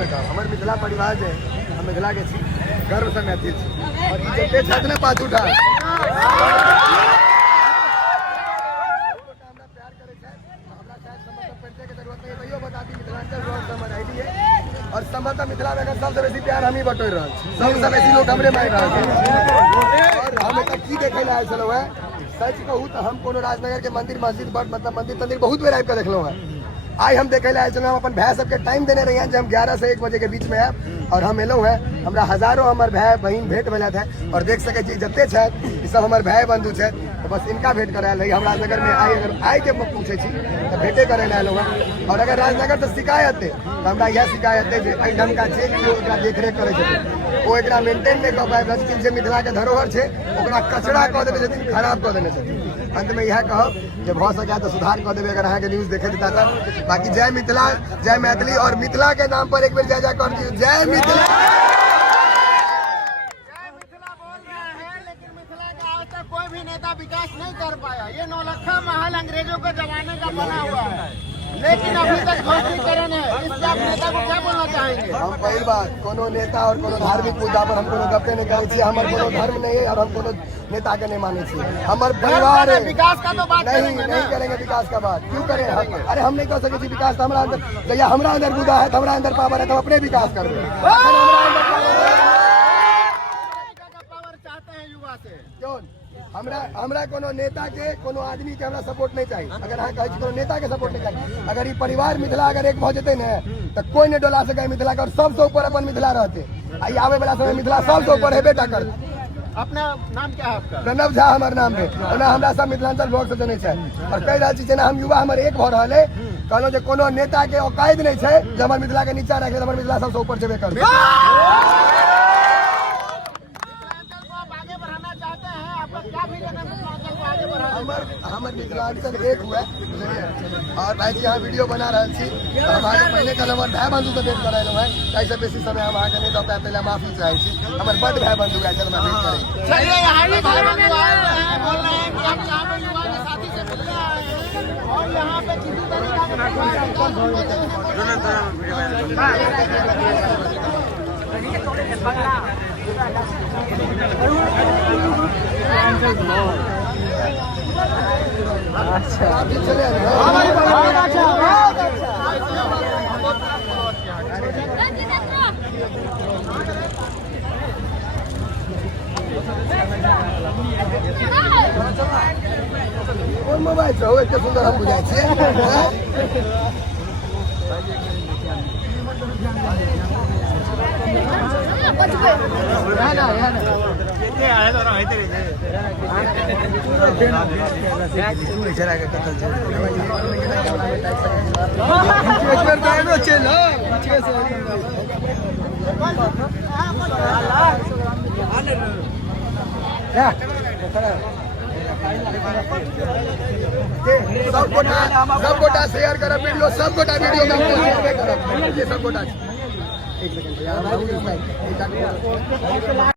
हमारे मिथिला परिवार है, हम मिथिला के गर्व से मैथिल और जते छत ने पाछ उठा और संभवतः मिथिला में सबसे बेसी प्यार हम ही बटोर रहा सबसे बेसी लोग हमरे मार रहा और हम तक की देखे ला चलो है सच कहूँ तो हम कोनो राजनगर के मंदिर मस्जिद मतलब मंदिर तंदिर बहुत बेर आबि के देखलो है। आज हम देखे ला चलो हम अपन भाई सबके टाइम देने रही हैं जब 11 से 1 बजे के बीच में है और हम एलो है हमरा हजारों हमारे भाई बहन भेंट भेल थे और देख सके जते सब हमारे भाई बंधु है तो बस इनका भेंट करे लगी हम राजनगर में आई के पूछे तो भेंटे करे लो और अगर राजनगर से शिकायत है तो हमरा यह शिकायत है जो ढंग का है देख रेख करे वो एक मेंटेन नहीं कर पाए जो मिथिला के धरोहर है कचरा कह देने खराब कह देने अंत में यह कहब जब हो सके तो सुधार कर देवे अगर अहाँ के न्यूज देखे देता था। बाकी जय मिथिला जय मैथिली और मिथिला के नाम पर एक बार जय जय कर दिए जय मिथिला। बोल रहे हैं लेकिन मिथिला का आज तक कोई भी नेता विकास नहीं कर पाया। ये नौलखा महल अंग्रेजों के जमाने का बना हुआ है लेकिन अभी तक ध्वस्तीकरण है। इस पर नेता को क्या बोलना चाहेंगे? हम पहली बात कोनो नेता और कोनो धार्मिक मुद्दा पर हम कोनो गप्पे नहीं करे छी। हमार कोनो धर्म नहीं है और हम कोनो नेता के नहीं माने छी। हमार परिवार है विकास का तो बात नहीं करेंगे विकास का बात क्यों करें हम? अरे हम नहीं कर सके विकास तो हमारा अंदर जब हमारा अंदर गुदा है तो हमारा अंदर पावर है तो अपने विकास कर पावर चाहते हैं युवा से क्यों हमरा कोनो नेता के कोनो आदमी के हमरा सपोर्ट नहीं चाहिए। अगर हाँ कहे कोनो नेता के सपोर्ट नहीं चाहिए अगर ये परिवार मिथिला अगर एक भऽ जेते न तो कोई नहीं डोला सके मिथिला का और सबसे ऊपर अपन मिथिला रहते आई आवे वाला समय मिथिला सबसे ऊपर है बेटा कर। अपना नाम क्या है आपका? प्रणव झा हमारे नाम है और हमरा सब मिथिलांचल ब्लॉक से जने और कई रहा चीज हम युवा हमारे एक भऽ रहा है कहलो जो कोनो नेता के औकात नहीं है जो हमारे मिथिला के नीचा रखे हमारे मिथिला सबसे ऊपर जेबे कर हमारे मिथिलांचल एक हुआ और भाई जी यहाँ वीडियो बना रहे थी तो हमारे पहले कल हमारे भाई बंधु से भेंट कराए है कैसे बेसी समय हम आगे नहीं दो पाए पहले माफी चाहे थी हमारे बड़ भाई बंधु है चल मैं भेंट करें चलिए यहाँ भी भाई बंधु आए हैं बोल रहे हैं कि हम यहाँ पे युवा के साथी से मिलने आए हैं और यहाँ पे किसी अच्छा अभी चले कौन मोबाइल से हो इतने सुंदर हम बुझाए सब गोटा शेयर कर वीडियो सब गोटा वीडियो में सब गोटा एक सेकंड यार